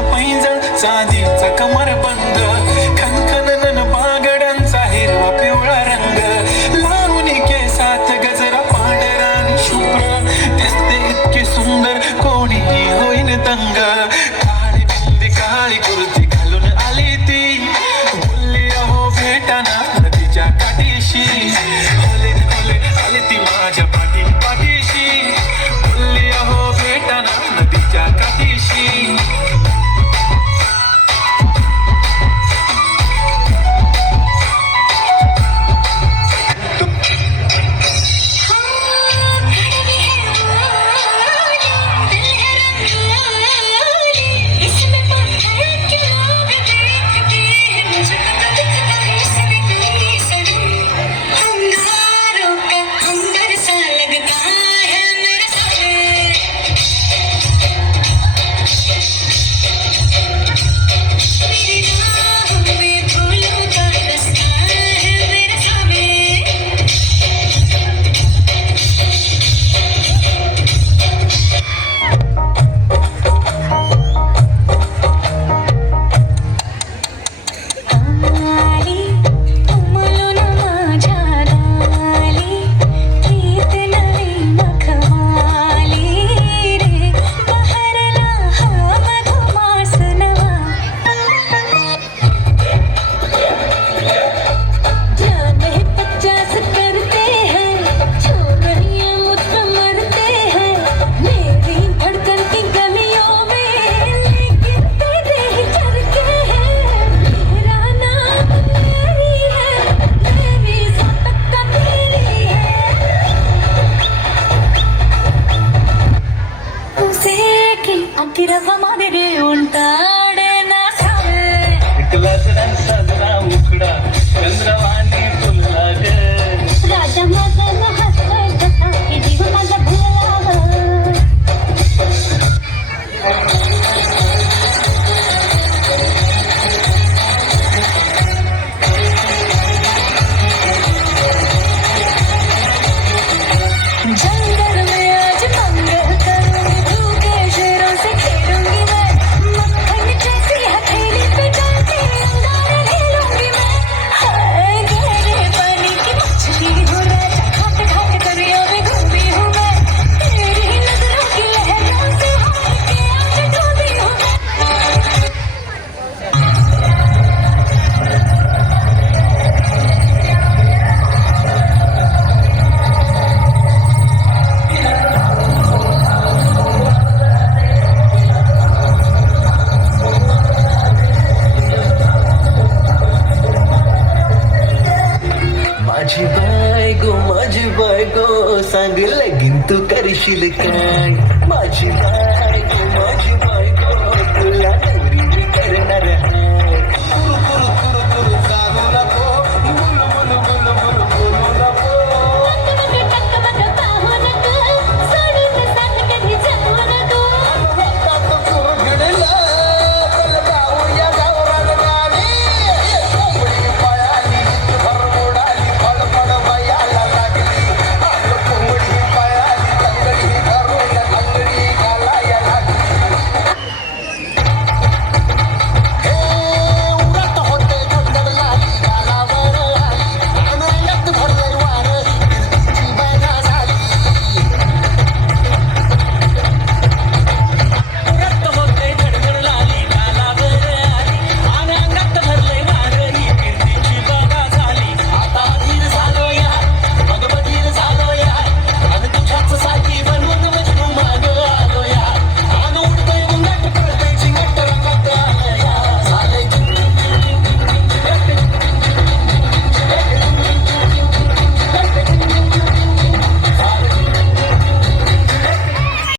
पैंजण चांदीचा कमर बंद. yazama derim. हो सांग लगीन तू करशील काय? माझी बायको माझी बायको तुला